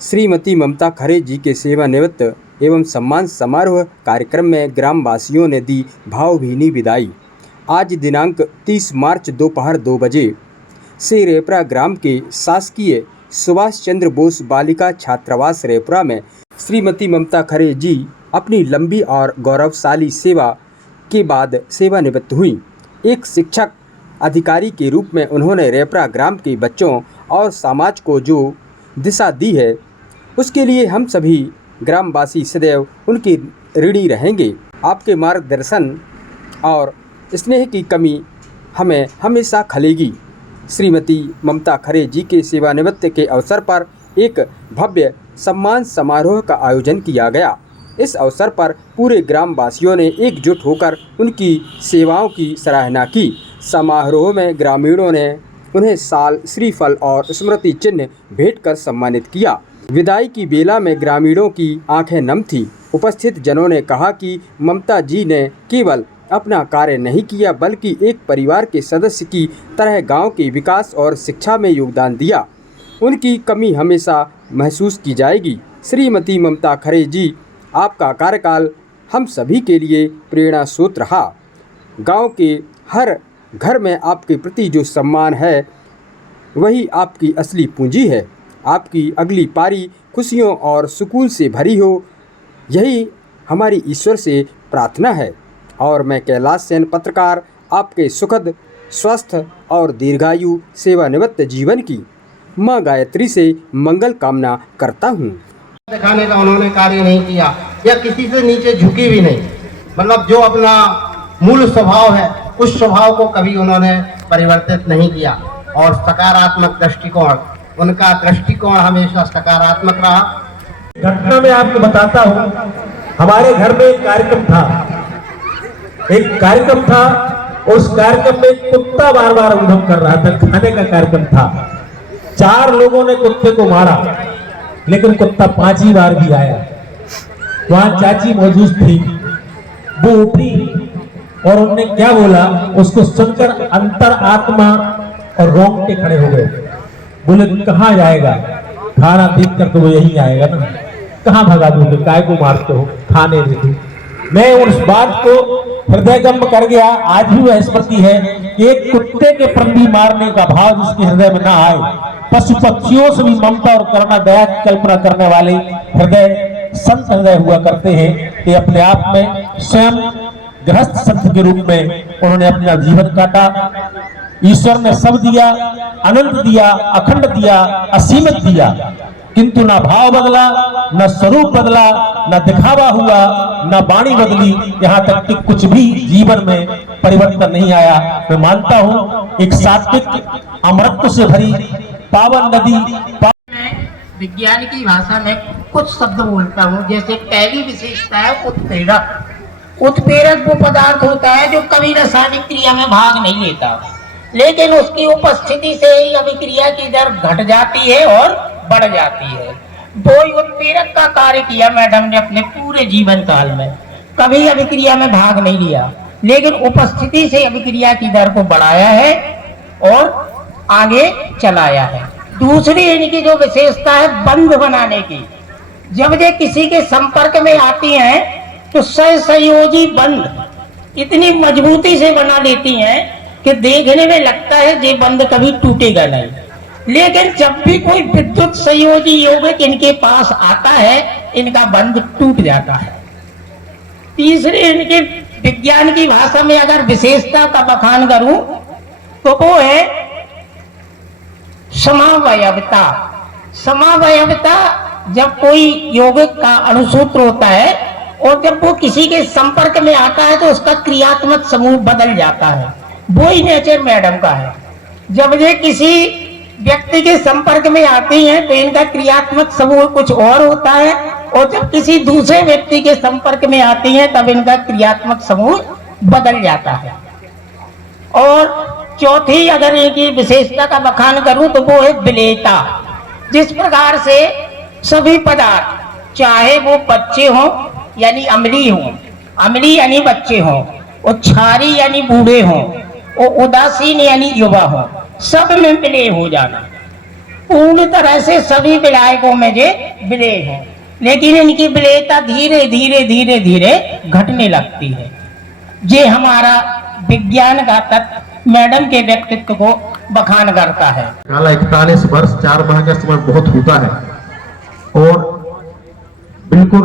श्रीमती ममता खरे जी के सेवानिवृत्त एवं सम्मान समारोह कार्यक्रम में ग्राम वासियों ने दी भावभीनी विदाई। आज दिनांक 30 मार्च दोपहर 2 बजे से रेपरा ग्राम के शासकीय सुभाष चंद्र बोस बालिका छात्रावास रेपरा में श्रीमती ममता खरे जी अपनी लंबी और गौरवशाली सेवा के बाद सेवानिवृत्त हुई। एक शिक्षक अधिकारी के रूप में उन्होंने रेपरा ग्राम के बच्चों और समाज को जो दिशा दी है, उसके लिए हम सभी ग्रामवासी सदैव उनके ऋणी रहेंगे। आपके मार्गदर्शन और स्नेह की कमी हमें हमेशा खलेगी। श्रीमती ममता खरे जी के सेवानिवृत्ति के अवसर पर एक भव्य सम्मान समारोह का आयोजन किया गया। इस अवसर पर पूरे ग्रामवासियों ने एकजुट होकर उनकी सेवाओं की सराहना की। समारोह में ग्रामीणों ने उन्हें शाल, श्रीफल और स्मृति चिन्ह भेंट कर सम्मानित किया। विदाई की बेला में ग्रामीणों की आंखें नम थीं। उपस्थित जनों ने कहा कि ममता जी ने केवल अपना कार्य नहीं किया, बल्कि एक परिवार के सदस्य की तरह गांव के विकास और शिक्षा में योगदान दिया। उनकी कमी हमेशा महसूस की जाएगी। श्रीमती ममता खरे जी, आपका कार्यकाल हम सभी के लिए प्रेरणा स्रोत रहा। गांव के हर घर में आपके प्रति जो सम्मान है, वही आपकी असली पूंजी है। आपकी अगली पारी खुशियों और सुकून से भरी हो, यही हमारी ईश्वर से प्रार्थना है। और मैं कैलाश सेन पत्रकार आपके सुखद, स्वस्थ और दीर्घायु सेवानिवृत्त जीवन की माँ गायत्री से मंगल कामना करता हूँ। दिखाने का उन्होंने कार्य नहीं किया या किसी से नीचे झुकी भी नहीं। मतलब जो अपना मूल स्वभाव है, उस स्वभाव को कभी उन्होंने परिवर्तित नहीं किया। और सकारात्मक दृष्टिकोण, उनका दृष्टिकोण हमेशा सकारात्मक रहा। घटना में आपको बताता हूँ, हमारे घर में एक कार्यक्रम था। उस कार्यक्रम में कुत्ता बार बार उद्भव कर रहा था। खाने का कार्यक्रम था। 4 लोगों ने कुत्ते को मारा, लेकिन कुत्ता 5वीं बार भी आया। वहां चाची मौजूद थी। वो उठी और उन्होंने क्या बोला, उसको सुनकर अंतर आत्मा और रोंगटे खड़े हो गए। बोले कहाँ जाएगा? खाना देखकर तो वो यही आएगा ना, कहाँ भगा दोगे, काय को मारते हो, खाने देते। मैं उस बात को हृदयगम कर गया। आज भी वह स्मृति है कि एक कुत्ते के प्रति मारने का भाव जिसके हृदय में ना आए। पशु पक्षियों से भी ममता और करुणा, दया की कल्पना करने वाले हृदय संत हृदय हुआ करते हैं। कि अपने आप में स्वयं गृहस्थ संत के रूप में उन्होंने अपना जीवन काटा। ईश्वर ने सब दिया, अनंत दिया, अखंड दिया, असीमित दिया, किंतु ना भाव बदला, न स्वरूप बदला, न दिखावा हुआ, न वाणी बदली। यहाँ तक कि कुछ भी जीवन में परिवर्तन नहीं आया। मैं मानता हूँ एक सात्विक अमृत से भरी पावन नदी। विज्ञान की भाषा में कुछ शब्द बोलता हूँ। जैसे पहली विशेषता है उत्प्रेरक। उत्प्रेरक वो पदार्थ होता है जो कभी रासायनिक क्रिया में भाग नहीं लेता, लेकिन उसकी उपस्थिति से ही अभिक्रिया की दर घट जाती है और बढ़ जाती है। वो उत्प्रेरक का कार्य किया मैडम ने अपने पूरे जीवन काल में। कभी अभिक्रिया में भाग नहीं लिया, लेकिन उपस्थिति से अभिक्रिया की दर को बढ़ाया है और आगे चलाया है। दूसरी इनकी जो विशेषता है बंध बनाने की। जब ये किसी के संपर्क में आती हैं तो सहसंयोजी बंध इतनी मजबूती से बना लेती हैं कि देखने में लगता है ये बंध कभी टूटेगा नहीं। लेकिन जब भी कोई विद्युत संयोजी यौगिक इनके पास आता है, इनका बंध टूट जाता है। तीसरी इनके विज्ञान की भाषा में अगर विशेषता का बखान करूं तो वो है समावयवता। समावयवता, जब कोई यौगिक का अणुसूत्र होता है और जब वो किसी के संपर्क में आता है तो उसका क्रियात्मक समूह बदल जाता है। वो ही नेचर मैडम का है। जब ये किसी व्यक्ति के संपर्क में आती हैं तो इनका क्रियात्मक समूह कुछ और होता है, और जब किसी दूसरे व्यक्ति के संपर्क में आती हैं तब इनका क्रियात्मक समूह बदल जाता है। और चौथी अगर इनकी विशेषता का बखान करूं तो वो है विलेयता। जिस प्रकार से सभी पदार्थ, चाहे वो बच्चे हों यानी अमली हों, अमली यानी बच्चे हों, और क्षारी यानी बूढ़े हों, और उदासीन यानी युवा हों, सब में विलय हो जाना। पूर्ण तरह से सभी विलायकों में ये विलेय है, लेकिन इनकी विलेयता धीरे धीरे धीरे धीरे घटने लगती है। ये हमारा विज्ञान का तत्व मैडम के व्यक्तित्व को बखान करता है। काला 41 वर्ष 4 माह का समय बहुत होता है और बिल्कुल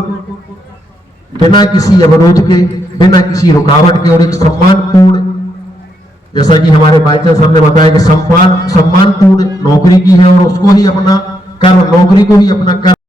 बिना किसी अवरोध के, बिना किसी रुकावट के और एक सम्मानपूर्ण, जैसा कि हमारे भाईचारा साहब ने बताया कि सम्मानपूर्ण नौकरी की है और उसको ही अपना कर्म, नौकरी को ही अपना कर्म